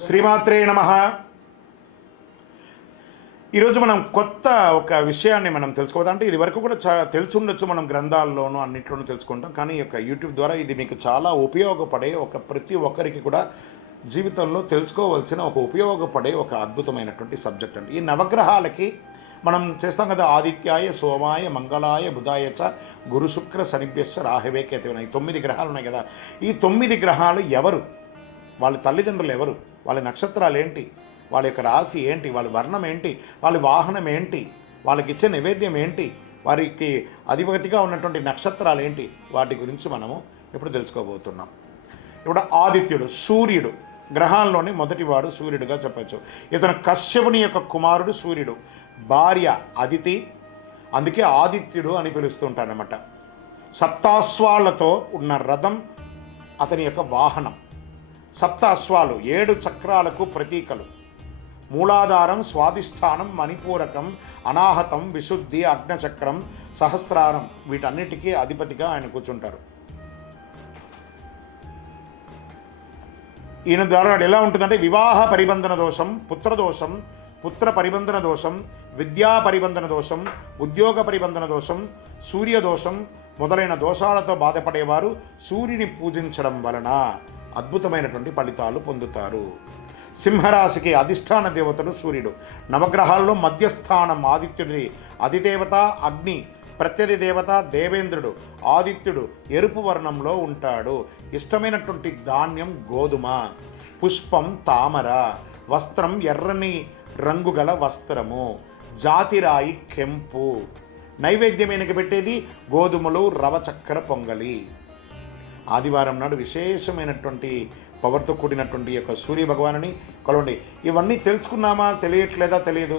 శ్రీమాత్రే నమః. ఈరోజు మనం కొత్త ఒక విషయాన్ని మనం తెలుసుకోవద్దు. అంటే ఇది వరకు కూడా తెలిసి ఉండొచ్చు, మనం గ్రంథాల్లోనూ అన్నింటిలోనూ తెలుసుకుంటాం. కానీ ఈ యొక్క యూట్యూబ్ ద్వారా ఇది మీకు చాలా ఉపయోగపడే ప్రతి ఒక్కరికి కూడా జీవితంలో తెలుసుకోవాల్సిన ఉపయోగపడే ఒక అద్భుతమైనటువంటి సబ్జెక్ట్ అండి. ఈ నవగ్రహాలకి మనం చేస్తాం కదా, ఆదిత్యాయ సోమాయ మంగళాయ బుధాయ చ గురు శుక్ర శనిభ్యశ్చ రాహవే కేతువున. ఈ 9 గ్రహాలు ఉన్నాయి కదా. ఈ 9 గ్రహాలు ఎవరు, వాళ్ళ తల్లిదండ్రులు ఎవరు, వాళ్ళ నక్షత్రాలు ఏంటి, వాళ్ళ యొక్క రాశి ఏంటి, వాళ్ళ వర్ణం ఏంటి, వాళ్ళ వాహనం ఏంటి, వాళ్ళకి ఇచ్చే నైవేద్యం ఏంటి, వారికి అధిపతిగా ఉన్నటువంటి నక్షత్రాలు ఏంటి, వాటి గురించి మనము ఇప్పుడు తెలుసుకోబోతున్నాం. ఇప్పుడు ఆదిత్యుడు, సూర్యుడు, గ్రహాల్లోని మొదటివాడు సూర్యుడుగా చెప్పచ్చు. ఇతను కశ్యపుని యొక్క కుమారుడు సూర్యుడు, భార్య అదితి, అందుకే ఆదిత్యుడు అని పిలుస్తుంటారనమాట. సప్తాశ్వాలతో ఉన్న రథం అతని యొక్క వాహనం. సప్త అశ్వాలు 7 చక్రాలకు ప్రతీకలు. మూలాధారం, స్వాధిష్టానం, మణిపూరకం, అనాహతం, విశుద్ధి, అగ్నచక్రం, సహస్రారం, వీటన్నిటికీ అధిపతిగా ఆయన కూర్చుంటారు. ఈయన ద్వారా ఎలా ఉంటుందంటే వివాహ పరిబంధన దోషం, పుత్రదోషం, పుత్ర పరిబంధన దోషం, విద్యా పరిబంధన దోషం, ఉద్యోగ పరిబంధన దోషం, సూర్యదోషం మొదలైన దోషాలతో బాధపడేవారు సూర్యుని పూజించడం వలన అద్భుతమైనటువంటి ఫలితాలు పొందుతారు. సింహరాశికి అధిష్టాన దేవతలు సూర్యుడు. నవగ్రహాల్లో మధ్యస్థానం ఆదిత్యుడిది. అధిదేవత అగ్ని, ప్రత్యధి దేవత దేవేంద్రుడు. ఆదిత్యుడు ఎరుపు వర్ణంలో ఉంటాడు. ఇష్టమైనటువంటి ధాన్యం గోధుమ, పుష్పం తామర, వస్త్రం ఎర్రని రంగు గల వస్త్రము, జాతిరాయి కెంపు. నైవేద్యం ఈయనకి పెట్టేది గోధుమలు, రవ చక్కెర పొంగలి. ఆదివారం నాడు విశేషమైనటువంటి పవర్తో కూడినటువంటి యొక్క సూర్య భగవానుని కొలవండి. ఇవన్నీ తెలుసుకున్నామా, తెలియట్లేదా తెలియదు.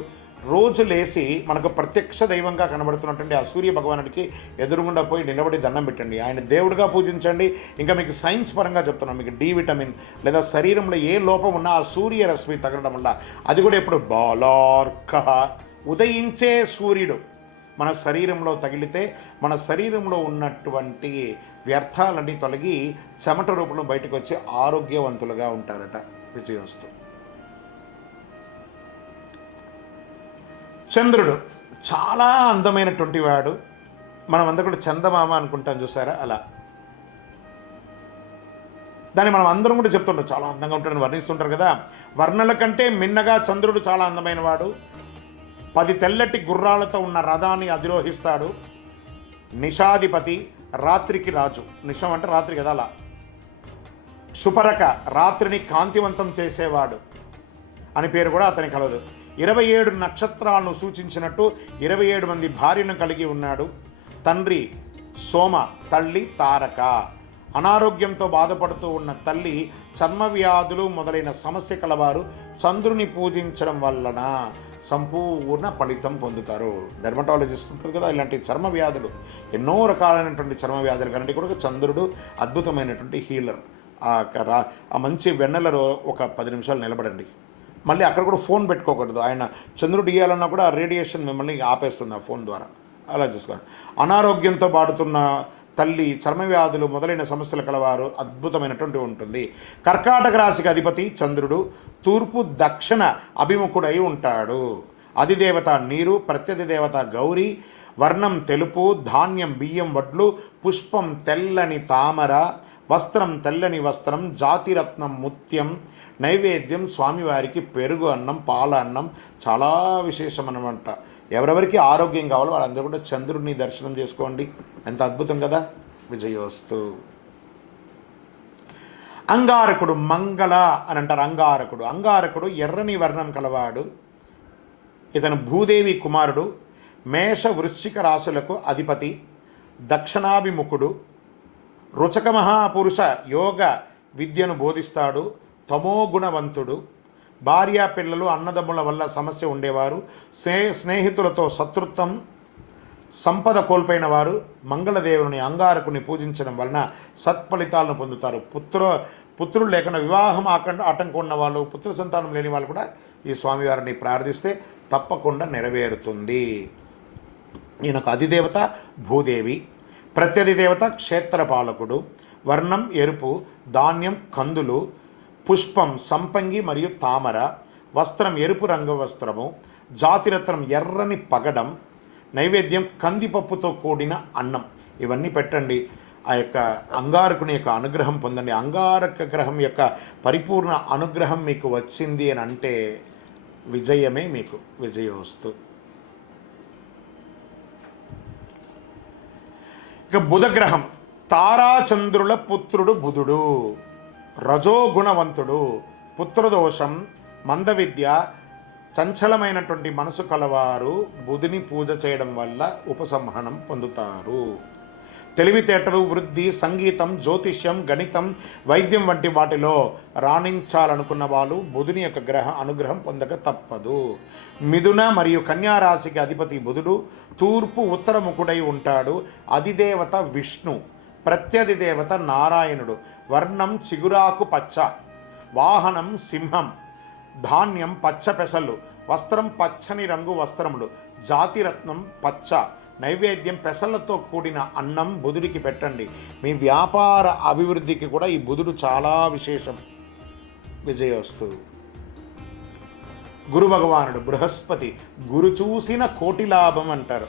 రోజు లేచి మనకు ప్రత్యక్ష దైవంగా కనబడుతున్నటువంటి ఆ సూర్య భగవానుడికి ఎదురుగుండా పోయి నిలబడి దండం పెట్టండి. ఆయన దేవుడిగా పూజించండి. ఇంకా మీకు సైన్స్ పరంగా చెప్తున్నాం, మీకు డి విటమిన్ లేదా శరీరంలో ఏ లోపం ఉన్నా ఆ సూర్య రశ్మి తగలడం వల్ల, అది కూడా ఎప్పుడు బాలార్క ఉదయించే సూర్యుడు మన శరీరంలో తగిలితే మన శరీరంలో ఉన్నటువంటి వ్యర్థాలన్నీ తొలగి చెమట రూపంలో బయటకు వచ్చి ఆరోగ్యవంతులుగా ఉంటారట. విజయవస్తు. చంద్రుడు చాలా అందమైనటువంటి వాడు. మనమందరూ కూడా చందమామ అనుకుంటాం, చూసారా? అలా దాన్ని మనం అందరం కూడా చెప్తుంటాం, చాలా అందంగా ఉంటాడని వర్ణిస్తుంటారు కదా. వర్ణల కంటే మిన్నగా చంద్రుడు చాలా అందమైన వాడు. 10 తెల్లటి గుర్రాలతో ఉన్న రథాన్ని అధిరోహిస్తాడు. నిషాధిపతి, రాత్రికి రాజు. నిషం అంటే రాత్రి కదా, అలా. శుపరక, రాత్రిని కాంతివంతం చేసేవాడు అని పేరు కూడా అతని కలదు. 27 నక్షత్రాలను సూచించినట్టు 27 మంది భార్యను కలిగి ఉన్నాడు. తండ్రి సోమ, తల్లి తారక. అనారోగ్యంతో బాధపడుతూ ఉన్న తల్లి చర్మ వ్యాధులు మొదలైన సమస్య కలవారు చంద్రుని పూజించడం వలన సంపూర్ణ ఫలితం పొందుతారు. డెర్మటాలజిస్ట్ ఉంటుంది కదా, ఇలాంటి చర్మ వ్యాధులు, ఎన్నో రకాలైనటువంటి చర్మ వ్యాధులు కంటే కూడా చంద్రుడు అద్భుతమైనటువంటి హీలర్. ఆ మంచి వెన్నెలలో ఒక 10 నిమిషాలు నిలబడండి. మళ్ళీ అక్కడ కూడా ఫోన్ పెట్టుకోకూడదు. ఆయన చంద్రుడు ఇవ్వాలన్నా కూడా ఆ రేడియేషన్ మిమ్మల్ని ఆపేస్తుంది ఆ ఫోన్ ద్వారా. అలా చూసుకోండి. అనారోగ్యంతో బాడుతున్న తల్లి, చర్మ వ్యాధులు మొదలైన సమస్యలు కలవారు అద్భుతమైనటువంటి ఉంటుంది. కర్కాటక రాశికి అధిపతి చంద్రుడు. తూర్పు దక్షిణ అభిముఖుడై ఉంటాడు. అధిదేవత నీరు, ప్రత్యధి దేవత గౌరీ. వర్ణం తెలుపు, ధాన్యం బియ్యం వడ్లు, పుష్పం తెల్లని తామర, వస్త్రం తెల్లని వస్త్రం, జాతిరత్నం ముత్యం. నైవేద్యం స్వామివారికి పెరుగు అన్నం, పాల అన్నం. చాలా విశేషం అన్నమాట. ఎవరెవరికి ఆరోగ్యం కావాలో వాళ్ళందరూ కూడా చంద్రుడిని దర్శనం చేసుకోండి. ఎంత అద్భుతం కదా. విజయోస్తు. అంగారకుడు, మంగళ అని అంటారు. అంగారకుడు ఎర్రని వర్ణం కలవాడు. ఇతను భూదేవి కుమారుడు. మేష వృశ్చిక రాశులకు అధిపతి. దక్షిణాభిముఖుడు. రుచక మహాపురుష యోగ విద్యను బోధిస్తాడు. తమోగుణవంతుడు. భార్యా పిల్లలు అన్నదమ్ముల వల్ల సమస్య ఉండేవారు. స్నేహితులతో శత్రుత్వం, సంపద కోల్పోయిన వారు మంగళదేవుని అంగారకుని పూజించడం వలన సత్ఫలితాలను పొందుతారు. పుత్రులు లేకుండా వివాహం ఆటంకం ఉన్న వాళ్ళు, పుత్ర సంతానం లేని వాళ్ళు కూడా ఈ స్వామివారిని ప్రార్థిస్తే తప్పకుండా నెరవేరుతుంది. ఈయనకు అధిదేవత భూదేవి, ప్రత్యధి దేవత క్షేత్రపాలకుడు. వర్ణం ఎరుపు, ధాన్యం కందులు, పుష్పం సంపంగి మరియు తామర, వస్త్రం ఎరుపు రంగు వస్త్రము, జాతిరత్నం ఎర్రని పగడం, నైవేద్యం కందిపప్పుతో కూడిన అన్నం. ఇవన్నీ పెట్టండి. ఆ యొక్క అంగారకుని యొక్క అనుగ్రహం పొందండి. అంగారక గ్రహం యొక్క పరిపూర్ణ అనుగ్రహం మీకు వచ్చింది అని అంటే విజయమే మీకు విజయోస్తు. ఇక బుధగ్రహం తారాచంద్రుల పుత్రుడు బుధుడు, రజోగుణవంతుడు, పుత్రదోషం, మందవిద్య, చంచలమైనటువంటి మనసు కలవారు బుధుని పూజ చేయడం వల్ల ఉపసంహరణం పొందుతారు. తెలివితేటలు, వృద్ధి, సంగీతం, జ్యోతిష్యం, గణితం, వైద్యం వంటి వాటిలో రాణించాలనుకున్న వాళ్ళు బుధుని యొక్క అనుగ్రహం పొందక తప్పదు. మిథున మరియు కన్యా రాశికి అధిపతి బుధుడు తూర్పు ఉత్తరముఖుడై ఉంటాడు. అధిదేవత విష్ణు, ప్రత్యధి దేవత నారాయణుడు. వర్ణం చిగురాకు పచ్చ, వాహనం సింహం, ధాన్యం పచ్చ పెసలు, వస్త్రం పచ్చని రంగు వస్త్రములు, జాతిరత్నం పచ్చ. నైవేద్యం పెసలతో కూడిన అన్నం బుధుడికి పెట్టండి. మీ వ్యాపార అభివృద్ధికి కూడా ఈ బుధుడు చాలా విశేషం. విజయోస్తు. గురు భగవానుడు బృహస్పతి, గురు చూసిన కోటి లాభం అంటారు.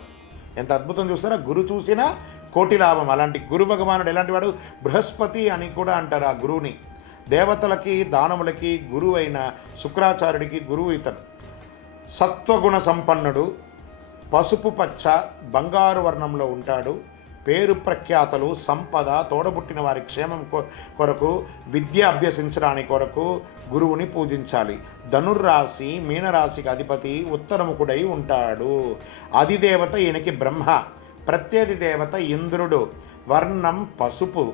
ఎంత అద్భుతం చూస్తారా, గురు చూసిన కోటి లాభం. అలాంటి గురు భగవానుడు ఎలాంటి వాడు, బృహస్పతి అని కూడా అంటారు ఆ గురువుని. దేవతలకి దానవులకి గురువు అయిన శుక్రాచార్యుడికి గురువు ఇతను. సత్వగుణ సంపన్నుడు, పసుపు పచ్చ బంగారు వర్ణంలో ఉంటాడు. పేరు ప్రఖ్యాతలు, సంపద, తోడబుట్టిన వారి క్షేమం కొరకు, విద్య అభ్యసించడానికి కొరకు గురువుని పూజించాలి. ధనుర్రాశి మీనరాశికి అధిపతి ఉత్తరముఖుడై ఉంటాడు. అధిదేవత ఈయనకి బ్రహ్మ, ప్రత్యధి దేవత ఇంద్రుడు. వర్ణం పసుపు,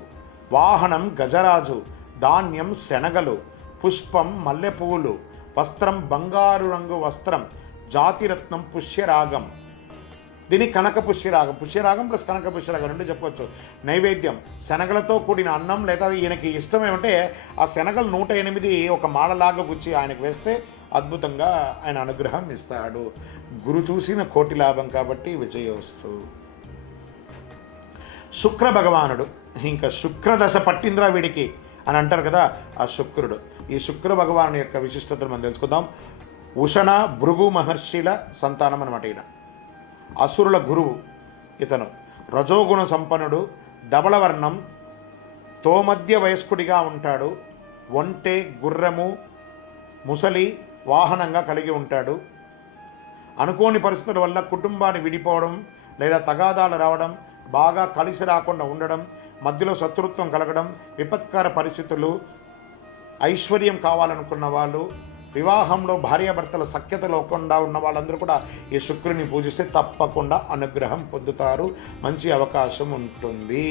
వాహనం గజరాజు, ధాన్యం శనగలు, పుష్పం మల్లెపూలు, వస్త్రం బంగారు రంగు వస్త్రం, జాతిరత్నం పుష్యరాగం. దీని కనక పుష్యరాగం, పుష్యరాగం ప్లస్ కనక పుష్యరాగం రెండు చెప్పవచ్చు. నైవేద్యం శనగలతో కూడిన అన్నం, లేదా ఈయనకి ఇష్టం ఏమంటే ఆ శనగలు 108 ఒక మాలలాగా గుచ్చి ఆయనకు వేస్తే అద్భుతంగా ఆయన అనుగ్రహం ఇస్తాడు. గురు చూసిన కోటి లాభం కాబట్టి విజయోస్తు. శుక్ర భగవానుడు, ఇంకా శుక్రదశ పట్టింద్రా వీడికి అని అంటారు కదా, ఆ శుక్రుడు. ఈ శుక్ర భగవాను యొక్క విశిష్టతను మనం తెలుసుకుందాం. ఉషణ భృగు మహర్షిల సంతానం అన్నమాట ఈయన. అసురుల గురువు ఇతను. రజోగుణ సంపన్నుడు, ధవళవర్ణం, తోమధ్య వయస్కుడిగా ఉంటాడు. ఒంటె, గుర్రము, ముసలి వాహనంగా కలిగి ఉంటాడు. అనుకోని పరిస్థితుల వల్ల కుటుంబాన్ని విడిపోవడం లేదా తగాదాలు రావడం, బాగా కలిసి రాకుండా ఉండడం, మధ్యలో శత్రుత్వం కలగడం, విపత్కర పరిస్థితులు, ఐశ్వర్యం కావాలనుకున్న వాళ్ళు, వివాహంలో భార్యాభర్తల సఖ్యత లేకుండా ఉన్న వాళ్ళందరూ కూడా ఈ శుక్రుని పూజిస్తే తప్పకుండా అనుగ్రహం పొందుతారు. మంచి అవకాశం ఉంటుంది.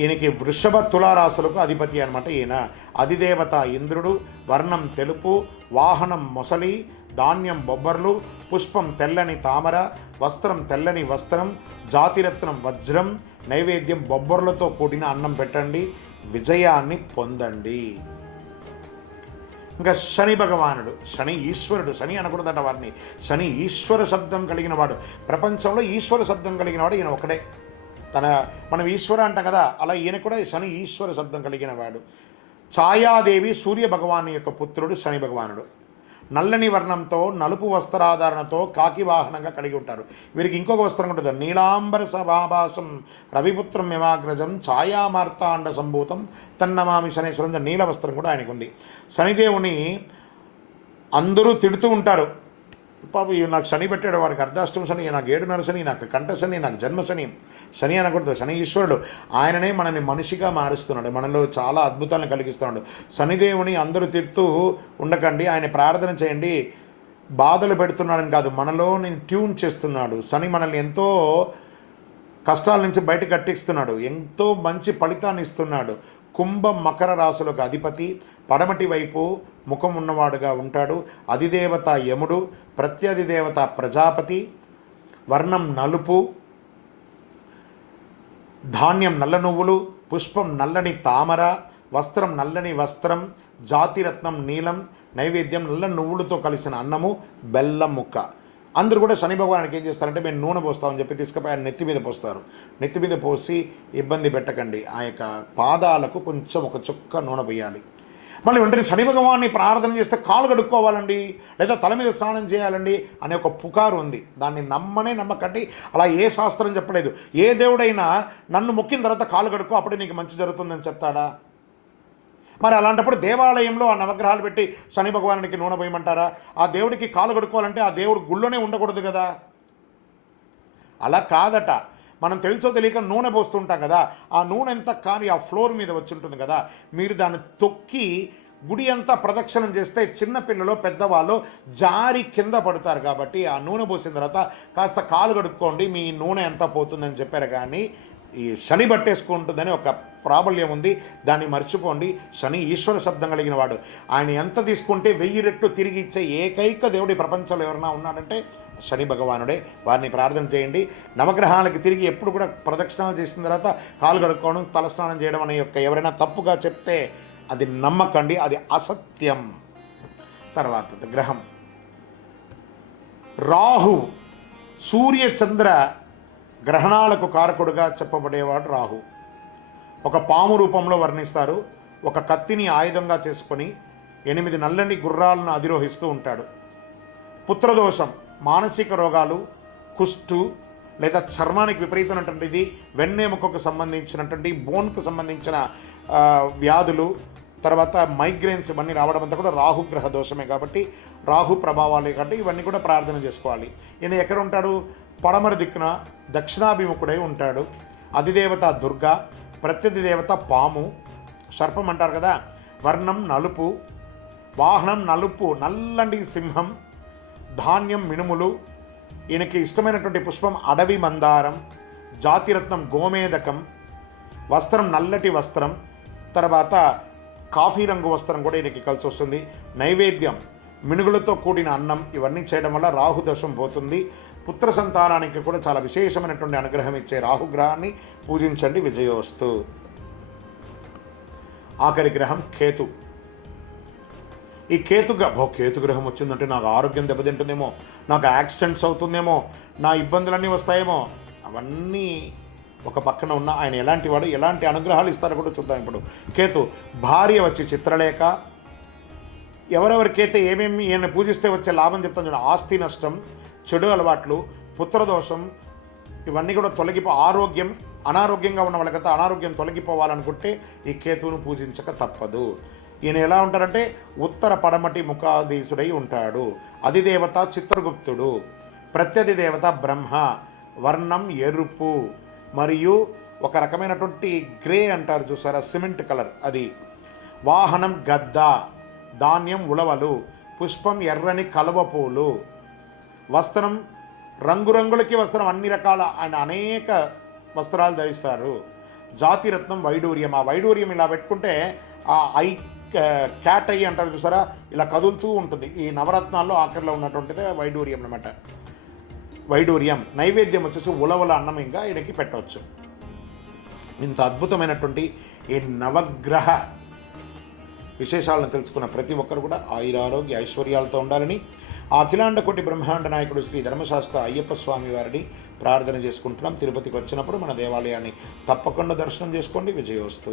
ఈయనకి వృషభ తులారాశులకు అధిపతి అనమాట ఈయన. అధిదేవత ఇంద్రుడు. వర్ణం తెలుపు, వాహనం మొసలి, ధాన్యం బొబ్బర్లు, పుష్పం తెల్లని తామర, వస్త్రం తెల్లని వస్త్రం, జాతిరత్నం వజ్రం. నైవేద్యం బొబ్బర్లతో కూడిన అన్నం పెట్టండి. విజయాన్ని పొందండి. ఇంకా శని భగవానుడు, శని ఈశ్వరుడు. శని అనకూడదట వారిని. శని ఈశ్వర శబ్దం కలిగిన వాడు. ప్రపంచంలో ఈశ్వర శబ్దం కలిగిన వాడు ఈయన ఒకడే. మనం ఈశ్వర అంటాం కదా, అలా ఈయన కూడా శని ఈశ్వర శబ్దం కలిగిన వాడు. ఛాయాదేవి సూర్య భగవాను యొక్క పుత్రుడు శని భగవానుడు. నల్లని వర్ణంతో, నలుపు వస్త్రాధారణతో, కాకి వాహనంగా కలిగి ఉంటారు. వీరికి ఇంకొక వస్త్రం ఉంటుంది. నీలాంబర సభాభాసం రవిపుత్రం యమాగ్రజం ఛాయామార్తాండ సంభూతం తన్నమామి శనేశ్వరం. నీల వస్త్రం కూడా ఆయనకు ఉంది. శనిదేవుని అందరూ తిడుతూ ఉంటారు. పాప నాకు శని పెట్టాడు, వాడికి అర్ధాష్టమ శని, నాకు 7.5 శని, నాకు కంఠ శని, నాకు జన్మ శని. శని అనకూడదు, శని ఈశ్వరుడు. ఆయననే మనల్ని మనిషిగా మారుస్తున్నాడు, మనలో చాలా అద్భుతాలను కలిగిస్తున్నాడు. శనిదేవుని అందరూ తిడుతూ ఉండకండి, ఆయన ప్రార్థన చేయండి. బాధలు పెడుతున్నాడని కాదు, మనలో నేను ట్యూన్ చేస్తున్నాడు. శని మనల్ని ఎంతో కష్టాల నుంచి బయట కట్టిస్తున్నాడు, ఎంతో మంచి ఫలితాన్ని ఇస్తున్నాడు. కుంభ మకర రాశులకు అధిపతి, పడమటి వైపు ముఖం ఉన్నవాడుగా ఉంటాడు. అధిదేవత యముడు, ప్రత్యధిదేవత ప్రజాపతి. వర్ణం నలుపు, ధాన్యం నల్ల నువ్వులు, పుష్పం నల్లని తామర, వస్త్రం నల్లని వస్త్రం, జాతిరత్నం నీలం. నైవేద్యం నల్ల నువ్వులతో కలిసిన అన్నము, బెల్లం ముక్క. అందరూ కూడా శని భగవానికి ఏం చేస్తారంటే, మేము నూనె పోస్తామని చెప్పి తీసుకుపోయి ఆయన నెత్తి మీద పోస్తారు. నెత్తి మీద పోసి ఇబ్బంది పెట్టకండి. ఆ యొక్క పాదాలకు కొంచెం ఒక చుక్క నూనె పోయాలి. మళ్ళీ వెంటనే శని భగవాన్ని ప్రార్థన చేస్తే కాలు కడుక్కోవాలండి, లేదా తల మీద స్నానం చేయాలండి అనే ఒక పుకారు ఉంది. దాన్ని నమ్మకండి. అలా ఏ శాస్త్రం చెప్పలేదు. ఏ దేవుడైనా నన్ను మొక్కిన తర్వాత కాలు కడుక్కో అప్పుడే నీకు మంచి జరుగుతుందని చెప్తాడా? మరి అలాంటప్పుడు దేవాలయంలో ఆ నవగ్రహాలు పెట్టి శని భగవానుడికి నూనె పోయమంటారా? ఆ దేవుడికి కాలు కడుక్కోవాలంటే ఆ దేవుడు గుళ్ళోనే ఉండకూడదు కదా. అలా కాదట. మనం తెలుసో తెలియక నూనె పోస్తుంటాం కదా, ఆ నూనె ఎంత కానీ ఆ ఫ్లోర్ మీద వచ్చి ఉంటుంది కదా, మీరు దాన్ని తొక్కి గుడి అంతా ప్రదక్షిణం చేస్తే చిన్నపిల్లలు పెద్దవాళ్ళు జారి కింద పడతారు. కాబట్టి ఆ నూనె పోసిన తర్వాత కాస్త కాలు కడుక్కోండి, మీ నూనె ఎంత పోతుందని చెప్పారు. కానీ ఈ శని పట్టేసుకుంటుందని ఒక ప్రాబల్యం ఉంది, దాన్ని మర్చిపోండి. శని ఈశ్వర శబ్దం కలిగిన వాడు. ఆయన ఎంత తీసుకుంటే 1000 రెట్లు తిరిగి ఇచ్చే ఏకైక దేవుడి ప్రపంచంలో ఎవరైనా ఉన్నాడంటే శని భగవానుడే. వారిని ప్రార్థన చేయండి. నవగ్రహాలకి తిరిగి ఎప్పుడు కూడా ప్రదక్షిణాలు చేసిన తర్వాత కాలు కడుక్కోవడం, తలస్నానం చేయడం అనే యొక్క ఎవరైనా తప్పుగా చెప్తే అది నమ్మకండి, అది అసత్యం. తర్వాత గ్రహం రాహు, సూర్య చంద్ర గ్రహణాలకు కారకుడుగా చెప్పబడేవాడు రాహు. ఒక పాము రూపంలో వర్ణిస్తారు. ఒక కత్తిని ఆయుధంగా చేసుకొని 8 నల్లని గుర్రాలను అధిరోహిస్తూ ఉంటాడు. పుత్రదోషం, మానసిక రోగాలు, కుష్టు లేదా చర్మానికి విపరీతమైనటువంటిది, వెన్నెముకకు సంబంధించినటువంటి బోన్కు సంబంధించిన వ్యాధులు, తర్వాత మైగ్రేన్స్ ఇవన్నీ రావడం అంతా కూడా రాహుగ్రహ దోషమే. కాబట్టి రాహు ప్రభావాలే కాబట్టి ఇవన్నీ కూడా ప్రార్థన చేసుకోవాలి. ఈయన ఎక్కడ ఉంటాడు? పడమర దిక్కున దక్షిణాభిముఖుడై ఉంటాడు. అధిదేవత దుర్గా, ప్రత్యధి దేవత పాము, సర్పం అంటారు కదా. వర్ణం నలుపు, వాహనం నలుపు, నల్లండి సింహం, ధాన్యం మినుములు. ఈయనకి ఇష్టమైనటువంటి పుష్పం అడవి మందారం, జాతిరత్నం గోమేదకం, వస్త్రం నల్లటి వస్త్రం, తర్వాత కాఫీ రంగు వస్త్రం కూడా ఈయనకి కలిసి వస్తుంది. నైవేద్యం మినుగులతో కూడిన అన్నం. ఇవన్నీ చేయడం వల్ల రాహుదోషం పోతుంది. పుత్ర సంతానానికి కూడా చాలా విశేషమైనటువంటి అనుగ్రహం ఇచ్చే రాహుగ్రహాన్ని పూజించండి. విజయోస్తు. ఆఖరి గ్రహం కేతు. ఈ కేతు గ్రహం వచ్చిందంటే నాకు ఆరోగ్యం దెబ్బతింటుందేమో, నాకు యాక్సిడెంట్స్ అవుతుందేమో, నా ఇబ్బందులన్నీ వస్తాయేమో, అవన్నీ ఒక పక్కన ఉన్న ఆయన ఎలాంటి వాడు, ఎలాంటి అనుగ్రహాలు ఇస్తారో కూడా చూద్దాం. ఇప్పుడు కేతు భార్య వచ్చి చిత్రలేఖ. ఎవరెవరికైతే ఏమేమి ఈయన పూజిస్తే వచ్చే లాభం చెప్తాను చూడండి. ఆస్తి నష్టం, చెడు అలవాట్లు, పుత్రదోషం, ఇవన్నీ కూడా ఆరోగ్యం, అనారోగ్యంగా ఉన్న వాళ్ళకంతా అనారోగ్యం తొలగిపోవాలనుకుంటే ఈ కేతువును పూజించక తప్పదు. ఈయన ఎలా ఉంటారంటే ఉత్తర పడమటి ముఖాధీసుడై ఉంటాడు. అధిదేవత చిత్రగుప్తుడు, ప్రత్యధి దేవత బ్రహ్మ, వర్ణం ఎరుపు మరియు ఒక రకమైనటువంటి గ్రే అంటారు చూసారా, సిమెంట్ కలర్ అది. వాహనం గద్ద, ధాన్యం ఉలవలు, పుష్పం ఎర్రని కలువ పూలు, వస్త్రం రంగురంగులకి వస్త్రం, అన్ని రకాల ఆయన అనేక వస్త్రాలు ధరిస్తారు. జాతిరత్నం వైడూర్యం. ఆ వైడూర్యం ఇలా పెట్టుకుంటే ఆ క్యాట్ ఐ అంటారు చూసారా, ఇలా కదులుతూ ఉంటుంది. ఈ నవరత్నాల్లో ఆఖరిలో ఉన్నటువంటిదే వైడూర్యం అన్నమాట. వైడూర్యం. నైవేద్యం వచ్చేసి ఉలవల అన్నం ఇంకా ఈయనకి పెట్టవచ్చు. ఇంత అద్భుతమైనటువంటి ఈ నవగ్రహ విశేషాలను తెలుసుకున్న ప్రతి ఒక్కరు కూడా ఆయురారోగ్య ఐశ్వర్యాలతో ఉండాలని ఆ అఖిలాండ కోటి బ్రహ్మాండ నాయకుడు శ్రీ ధర్మశాస్త్ర అయ్యప్ప స్వామి వారిని ప్రార్థన చేసుకుంటున్నాం. తిరుపతికి వచ్చినప్పుడు మన దేవాలయాన్ని తప్పకుండా దర్శనం చేసుకోండి. విజయోస్తు.